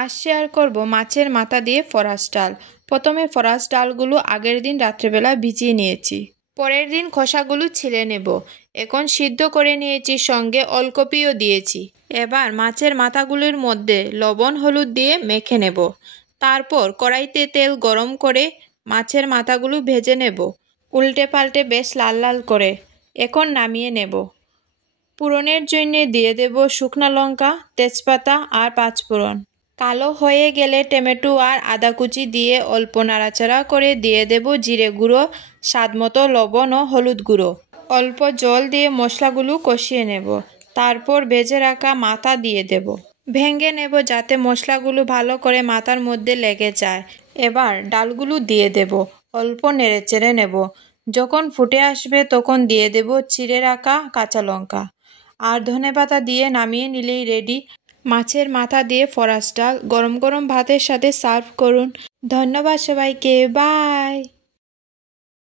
আজ শেয়ার করব মাছের মাথা দিয়ে ফরাস ডাল। প্রথমে ফরাস ডালগুলো আগের দিন রাত্রেবেলা ভিজিয়ে নিয়েছি। পরের দিন খোসাগুলো ছিলে নেব। এখন সিদ্ধ করে নিয়েছি, সঙ্গে ওলকপিও দিয়েছি। এবার মাছের মাথাগুলোর মধ্যে লবণ হলুদ দিয়ে মেখে নেব। তারপর কড়াইতে তেল গরম করে মাছের মাথাগুলো ভেজে নেব, উল্টে পাল্টে বেশ লাল লাল করে। এখন নামিয়ে নেব। ফোড়নের জন্য দিয়ে দেব শুকনো লঙ্কা, তেজপাতা আর পাঁচফোড়ন। কালো হয়ে গেলে টমেটো আর আদা কুচি দিয়ে অল্প নাড়াচাড়া করে দিয়ে দেব জিরে গুঁড়ো, স্বাদমতো লবণ ও হলুদ গুঁড়ো। অল্প জল দিয়ে মশলাগুলো কষিয়ে নেব। তারপর ভেজে রাখা মাথা দিয়ে দেব। ভেঙে নেব যাতে মশলাগুলো ভালো করে মাথার মধ্যে লেগে যায়। এবার ডালগুলো দিয়ে দেব, অল্প নেড়েচেড়ে নেব। যখন ফুটে আসবে তখন দিয়ে দেব চিড়ে রাখা কাঁচা লঙ্কা আর ধনেপাতা দিয়ে নামিয়ে নিলেই রেডি মাছের মাথা দিয়ে ফরাস ডাল। গরম গরম ভাতের সাথে সার্ভ করুন। ধন্যবাদ সবাইকে, বাই।